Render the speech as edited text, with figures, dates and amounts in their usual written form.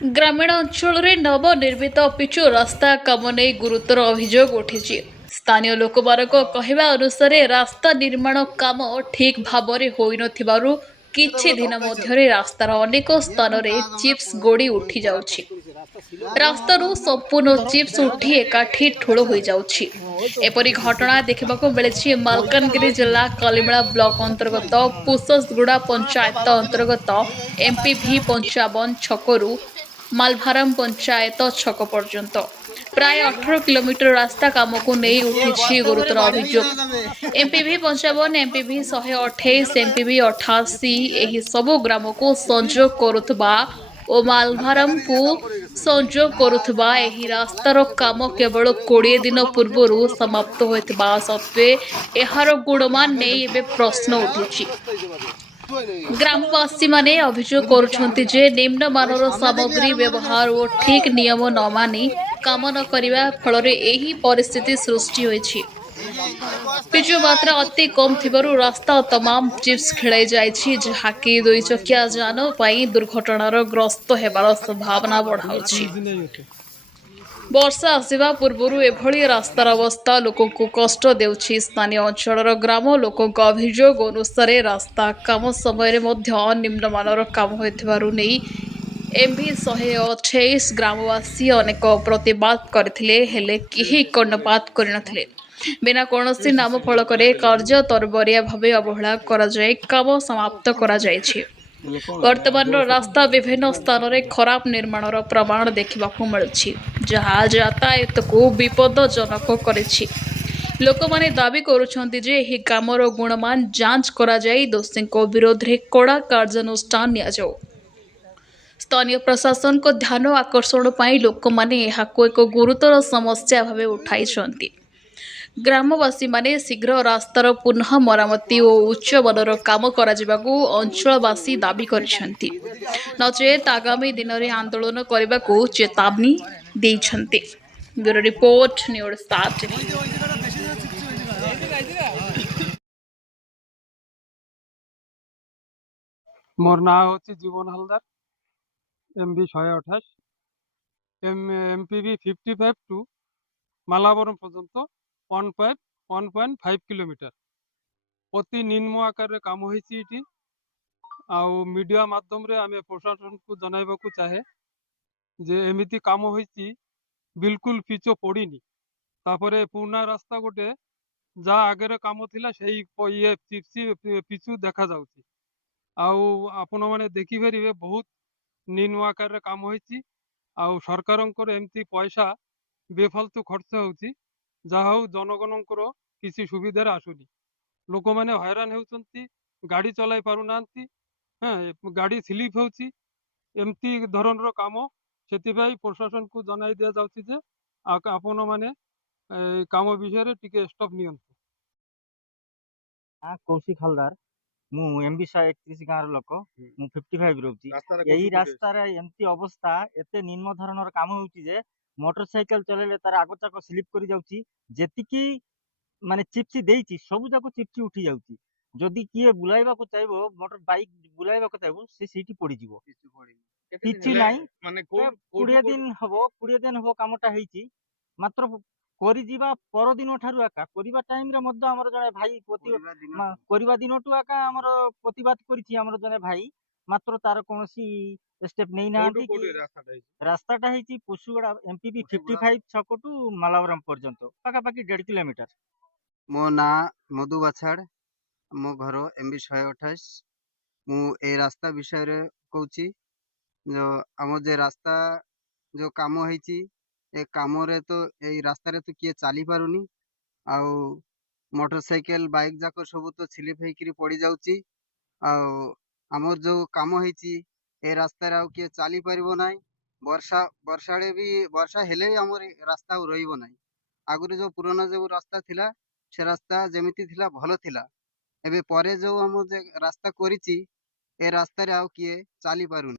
ग्रामीण अंचल में नवनिर्मित पिचु रास्ता काम नहीं गुरुतर अभियोग उठी। स्थानीय लोक कहवा अनुसार रास्ता निर्माण काम ठीक भाव में हो नथिबारु किछि दिन मध्यरे रास्तार अनेक स्थान में चिप्स गोड़ी उठी जाउछि। रास्तारू संपूर्ण चिप्स उठी एकाठी ठूल हो जाउछि। एपरी घटना देखा मिली मालकानगिरी जिला कालीमेला ब्लॉक अंतर्गत पुससगुड़ा पंचायत अंतर्गत एमपीभी 55 छकरू मालभाराम पंचायत छक पर्यंत प्राय 18 किलोमीटर रास्ता काम को नहीं उठी गुरुतर अभियोग। एमपीभी 55, एमपीभी 128, एमपीभी 88 यही सबु ग्राम को संजोग करुवा और मालभाराम को संजोग करुवा एही रास्तार काम केवल 20 दिन पूर्व समाप्त होता सत्वे एहार गुणमान नहीं एबे प्रश्न उठुछि। ग्रामवासी माने अभियोग करुछन्ति जे निम्नमानर सामग्री व्यवहार और ठीक नियम न मानि काम न करिबा फलरे एही परिस्थिति सृष्टि होइछि। पिचु मात्रा अति कम थिबारु रास्ता तमाम चिप्स खेलाई जाइछि, जहाकि 2 चकिया जान पई दुर्घटनार ग्रस्त हेबार संभावना बढ़ाउछि। वर्षा आसवा पूर्व एभली रास्तार अवस्था लोक को कष्ट देउछि। स्थानीय अंचल ग्राम लोक अभियोग अनुसार रास्ता काम समय निम्नमानर काम होइथिबारु नै एमभी 128 ग्रामवासी अनेक प्रतिवाद करथिले, हेले केही कर्णपात करनथिले। बिना कौनसी नाम फलक कार्य तरबरिया भावे अवहेला करा जाय काम समाप्त करा जायछि। वर्तमान रास्ता विभिन्न स्थान में खराब निर्माणर प्रमाण देखा मिलुछि, जहाँ यातायात को विपदजनक करिछि। लोक माने दाबी करुछन्ति जे एही कामर गुणमान जांच करा जाय दोषी विरोध में कड़ा कार्यानुष्ठान निया जाऊ। स्थानीय प्रशासन को ध्यान आकर्षण पाई लोक माने एहाको एक गुरुतर समस्या भावे उठाइछन्ति। ग्रामवासी माने शीघ्र रास्तार पुनः मरामती और उच्च मानर काम कराजिबाकू अंचलवासी दाबी करिसेंति, नचेत आगामी दिन में आंदोलन करने चेतावनी देइछन्ति। Bureau report, news 7 TV. मोर ना होची Jiban Haldar, MB 128, MPV 55 to Malavaram पर्यंत 1.5 किलोमीटर अति निम्न आकार काम होइछि। इटी आउ मीडिया माध्यम रे आमे प्रशासन को जनाइबाकू चाहे जे एमिति काम होइछि, बिल्कुल पिचो पड़ीनी। तापरे पुना रास्ता गोटे जा आगे काम थिला सेही ये पिचु देखा जाउछि। आउ आपण माने देखि परिबे बहुत निम्न आकार रे काम होइछि। आउ सरकारंकर एमती पैसा बेफालतू खर्च होउछि, जहा जनगणंकर किसी सुविधार आसुनी। लोक मैंने हैरान होउछन्ति, गाड़ी चलाई पारु नांती, गाड़ी स्लिप होउछि। एमती धरणर काम सेतिबाई प्रशासन को जनाई दिया जाउछि जे आपण माने काम विषय टिके स्टॉप नियंतु। कौशिक हलदार, मु एमबी 131 गाँव लोक, मु 55 रोची। यही रास्तार एमती अवस्था एते निम्न धरणर काम होउछि जे मोटरसाइकेल चलेले तार आगचाक स्लिप करि जाउछि। जेतिकी माने चिप्सी देइछि सब जाको चिप्सी उठी जाउछि। जदि किए बुलाइबाको चाहबो, मोटर बाइक बुलाइबाको चाहबो, से सीटी पड़ी जिवो। किछि नाही माने 20 दिन हबो कामटा हेइछि। मात्र करि जिबा पर दिन ठारु आका करिबा टाइम रे मध्य हमर जने भाई करिबा दिनटु आका हमर प्रतिवाद करिछि हमर जने भाई, मात्र तार कोनोसी स्टेप नै नांती कि रास्ताटा हेइछि पुसुगड़ा एमपीबी 55 छकटू मालावरम पर्यंत पाका पाकी 1.5 किलोमीटर। मो ना मधु बाछाड़, मो घर एमबी 128। मु ए रास्ता विषय रे कहूची, जो आम जे रास्ता जो काम होइछि ए काम रे तो ए रास्ता रे तो किए चली पारुनी। आउ मोटरसाइकेल बाइक जाको सब तो स्लिप हेकरी पड़ी जाउची। आउ आमर जो काम होइछि ए रास्ता रे आउ किए चली पारिबो नाही। वर्षा भी वर्षा हेले हमर रास्ता रहिबो नाही। आगुरे जो पुराना जो रास्ता थिला से रास्ता जेमिति थिला भलो थिला। एबे परे जो हम जे रास्ता करिछि ए रास्ता रे आउ किए चली पारुनी।